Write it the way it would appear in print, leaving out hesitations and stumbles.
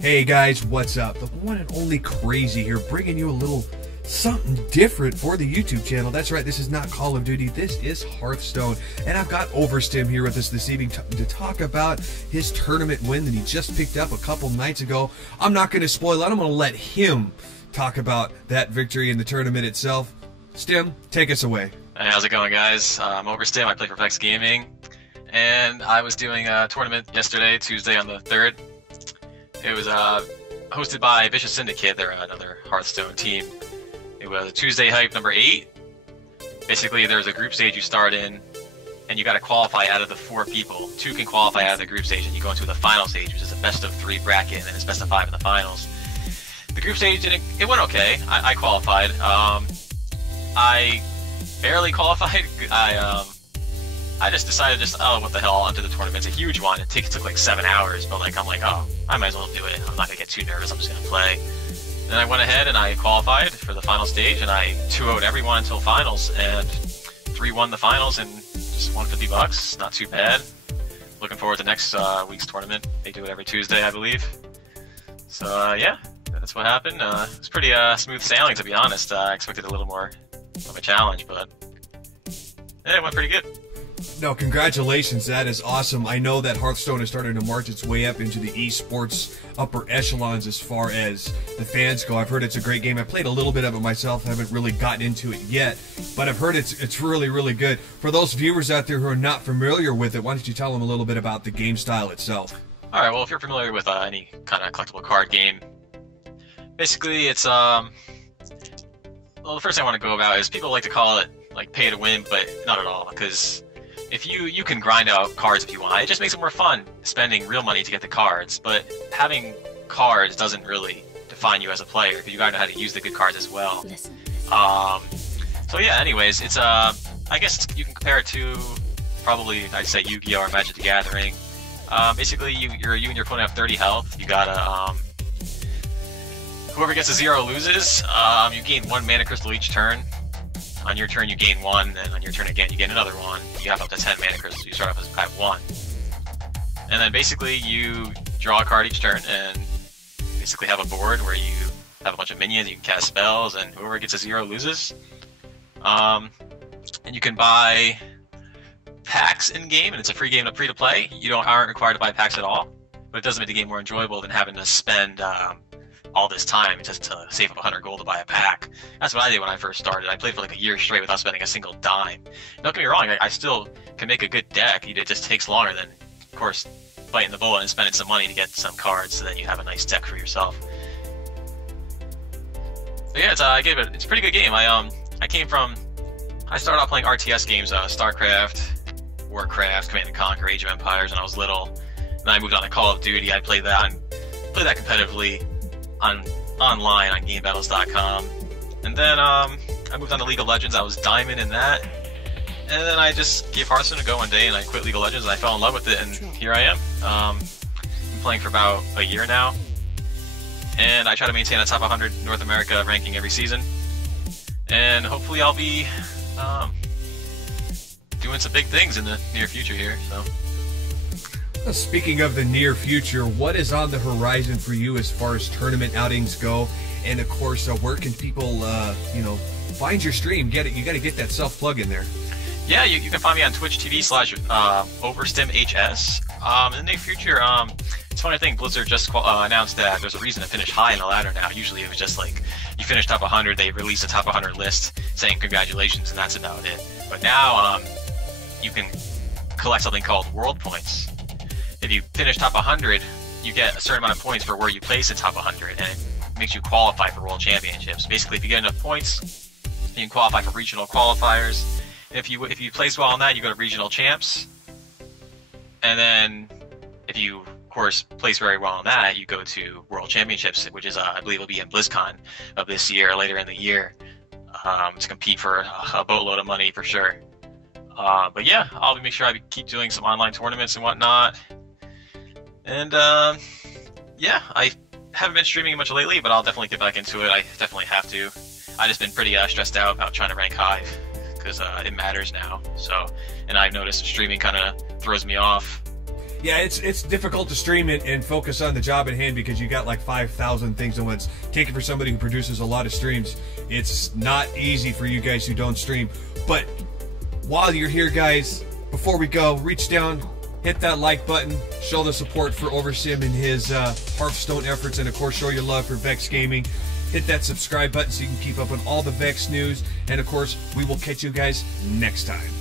Hey guys, what's up? The one and only Crazy here, bringing you a little something different for the YouTube channel. That's right, this is not Call of Duty, this is Hearthstone. And I've got Overstim here with us this evening to talk about his tournament win that he just picked up a couple nights ago. I'm not going to spoil it, I'm going to let him talk about that victory in the tournament itself. Stim, take us away. Hey, how's it going, guys? I'm Overstim, I play for VexX Gaming. And I was doing a tournament yesterday, Tuesday on the 3rd. It was hosted by Vicious Syndicate. They're another Hearthstone team. It was Tuesday hype number 8. Basically, there's a group stage you start in, and you got to qualify out of the 4 people. 2 can qualify out of the group stage, and you go into the final stage, which is a best of 3 bracket, and then it's best of 5 in the finals. The group stage, it went okay. I qualified. I barely qualified. I just decided oh, what the hell, onto the tournament. It's a huge one. It took like 7 hours, but I'm like, oh, I might as well do it. I'm not gonna get too nervous. I'm just gonna play. Then I went ahead and I qualified for the final stage, and I 2-0'd everyone until finals, and 3-1 the finals, and just won $50. Not too bad. Looking forward to next week's tournament. They do it every Tuesday, I believe. So yeah, that's what happened. It's pretty smooth sailing, to be honest. I expected a little more of a challenge, but yeah, it went pretty good. No, congratulations, that is awesome. I know that Hearthstone is starting to march its way up into the eSports upper echelons as far as the fans go. I've heard it's a great game. I played a little bit of it myself, haven't really gotten into it yet, but I've heard it's really, really good. For those viewers out there who are not familiar with it, why don't you tell them a little bit about the game style itself? Alright, well, if you're familiar with any kind of collectible card game, basically it's, well, the first thing I want to go about is people like to call it like pay to win, but not at all, because if you can grind out cards if you want. It just makes it more fun spending real money to get the cards, but having cards doesn't really define you as a player, because you gotta know how to use the good cards as well. So yeah, anyways, it's I guess you can compare it to probably, I'd say, Yu-Gi-Oh! Or Magic the Gathering. Basically, you and your opponent have 30 health. You gotta whoever gets a 0 loses. You gain 1 mana crystal each turn. On your turn, you gain 1, and on your turn again, you gain another 1. You have up to 10 mana crystals. You start off at 1. And then basically, you draw a card each turn, and basically have a board where you have a bunch of minions, you can cast spells, and whoever gets a 0 loses. And you can buy packs in-game, and it's a free game, free to play. You aren't required to buy packs at all, but it does make the game more enjoyable than having to spend all this time just to save up 100 gold to buy a pack. That's what I did when I first started. I played for like a year straight without spending a single dime. Don't get me wrong, I still can make a good deck. It just takes longer than, of course, biting the bullet and spending some money to get some cards, so then you have a nice deck for yourself. But yeah, it's a pretty good game. I started off playing RTS games, StarCraft, Warcraft, Command & Conquer, Age of Empires when I was little. Then I moved on to Call of Duty. I played that competitively online on GameBattles.com, and then I moved on to League of Legends. I was Diamond in that, and then I just gave Hearthstone a go one day, and I quit League of Legends, and I fell in love with it, and here I am. Been playing for about a year now, and I try to maintain a top 100 North America ranking every season, and hopefully I'll be doing some big things in the near future here. So. Speaking of the near future, what is on the horizon for you as far as tournament outings go? And of course, where can people, find your stream? You got to get that self-plug in there. Yeah, you can find me on Twitch TV/OverstimHS. In the near future, it's a funny thing, Blizzard just announced that there's a reason to finish high in the ladder now. Usually it was just like, you finish top 100, they release a top 100 list saying congratulations, and that's about it. But now, you can collect something called World Points. If you finish top 100, you get a certain amount of points for where you place in top 100, and it makes you qualify for World Championships. Basically, if you get enough points, you can qualify for regional qualifiers. If you place well on that, you go to regional champs. And then, if you, of course, place very well on that, you go to World Championships, which is, I believe, will be in BlizzCon of this year, later in the year, to compete for a boatload of money for sure. But yeah, I'll make sure I keep doing some online tournaments and whatnot. And yeah, I haven't been streaming much lately, but I'll definitely get back into it. I definitely have to. I've just been pretty stressed out about trying to rank high, because it matters now. So, and I've noticed streaming kind of throws me off. Yeah, it's difficult to stream and focus on the job at hand because you got like 5,000 things at once. Take it for somebody who produces a lot of streams. It's not easy for you guys who don't stream. But while you're here, guys, before we go, reach down, hit that like button, show the support for Overstim and his Hearthstone efforts, and of course show your love for VexX Gaming. Hit that subscribe button so you can keep up on all the Vex news, and of course we will catch you guys next time.